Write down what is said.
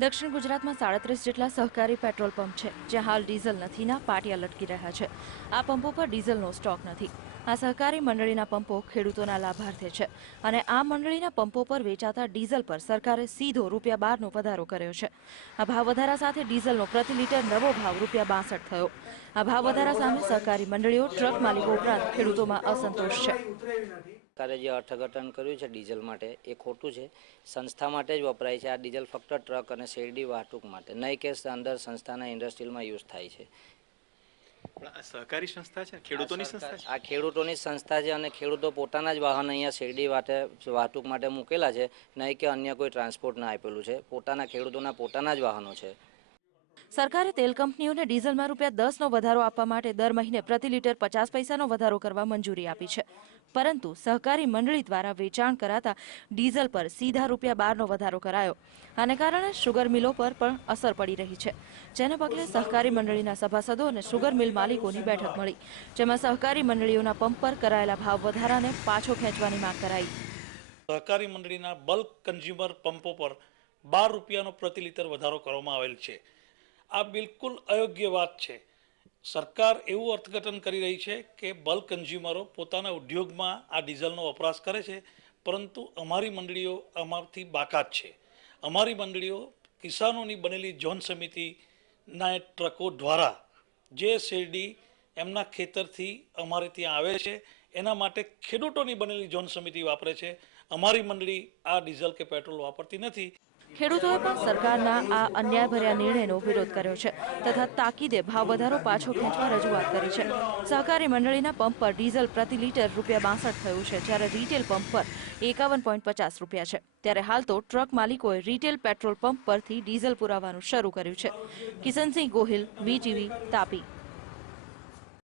દક્ષિણ ગુજરાતમાં સાડત્રીસ જેટલા સહકારી પેટ્રોલ પંપ છે, જ્યાં હાલ ડીઝલ નથીના પાટિયા લટકી રહ્યા છે. આ પંપો પર ડીઝલનો સ્ટોક નથી. આ સહકારી મંડળીના પંપો ખેડૂતોના લાભાર્થે છે. અને આ મંડળીના પંપો પર વેચાતા ડીઝલ પર સરકારે સીધો રૂપિયા બારનો વધારો કર્યો છે. આ ભાવ વધારા સાથે ડીઝલનો પ્રતિ લીટર નવો ભાવ રૂપિયા બાસઠ થયો. આ ભાવ વધારા સામે સહકારી મંડળીઓ, ટ્રક માલિકો ઉપરાંત ખેડૂતોમાં અસંતોષ છે. સરકારે જે અર્થઘટન કર્યું છે ડીઝલ માટે, એ ખોટું છે. સંસ્થા માટે જ વપરાય છે. આ ડીઝલ ફક્ત ટ્રક અને શેરડી વાહતુક માટે. નહીં કે અંદર સંસ્થાના ઇન્ડસ્ટ્રીયલમાં યુઝ થાય છે. આ સહકારી સંસ્થા છે? ખેડૂતોની સંસ્થા છે? આ ખેડૂતોની સંસ્થા છે અને ખેડૂતો પોતાના જ વાહન અહીંયા શેરડી માટે વાહતુક માટે મૂકેલા છે નહીં કે અન્ય કોઈ ટ્રાન્સપોર્ટ ના આપેલું છે. પોતાના ખેડૂતોના પોતાના જ વાહનો છે. સરકારે તેલ કંપનીઓને ડીઝલમાં રૂપિયા દસનો વધારો આપવા માટે દર મહિને પ્રતિ લીટર પચાસ પૈસાનો વધારો કરવા મંજૂરી આપી છે. પરંતુ સહકારી મંડળી દ્વારા વેચાણ કરાતા ડીઝલ પર સીધા રૂપિયા બારનો વધારો કરાયો. આને કારણે શુગર મિલો પર પણ અસર પડી રહી છે. જેને પગલે સહકારી મંડળીના સભાસદો અને શુગર મિલ માલિકોની બેઠક મળી. જેમાં સહકારી મંડળીઓના પંપ પર કરાયેલા ભાવ વધારાને પાછો ખેંચવાની માંગ કરાઈ. સહકારી મંડળીના બલ્ક કન્ઝ્યુમર પંપો પર બાર રૂપિયાનો પ્રતિ લીટર વધારો કરવામાં આવેલ છે. આ બિલકુલ અયોગ્ય વાત છે. સરકાર એવું અર્થઘટન કરી રહી છે કે બલ્ક કન્ઝ્યુમરો પોતાના ઉદ્યોગમાં આ ડીઝલનો વપરાશ કરે છે, પરંતુ અમારી મંડળીઓ અમારથી બાકાત છે. અમારી મંડળીઓ કિસાનોની બનેલી ઝોન સમિતિના ટ્રકો દ્વારા જે શેરડી એમના ખેતરથી અમારે ત્યાં આવે છે, એના માટે ખેડૂતોની બનેલી ઝોન સમિતિ વાપરે છે. અમારી મંડળી આ ડીઝલ કે પેટ્રોલ વાપરતી નથી. ખેડૂતોએ પણ સરકારના આ અન્યાયભર્યા નિર્ણયનો વિરોધ કર્યો છે તથા તાકીદે ભાવ વધારો પાછો ખેંચવા રજૂઆત કરી છે. સહકારી મંડળીના પંપ પર ડીઝલ પ્રતિ લીટર રૂપિયા બાસઠ થયું છે, જ્યારે રિટેલ પંપ પર એકાવન પોઈન્ટ પચાસ રૂપિયા છે. ત્યારે હાલ તો ટ્રક માલિકોએ રિટેલ પેટ્રોલ પંપ પરથી ડીઝલ પુરાવાનું શરૂ કર્યું છે. કિશનસિંહ ગોહિલ, વીટીવી, તાપી.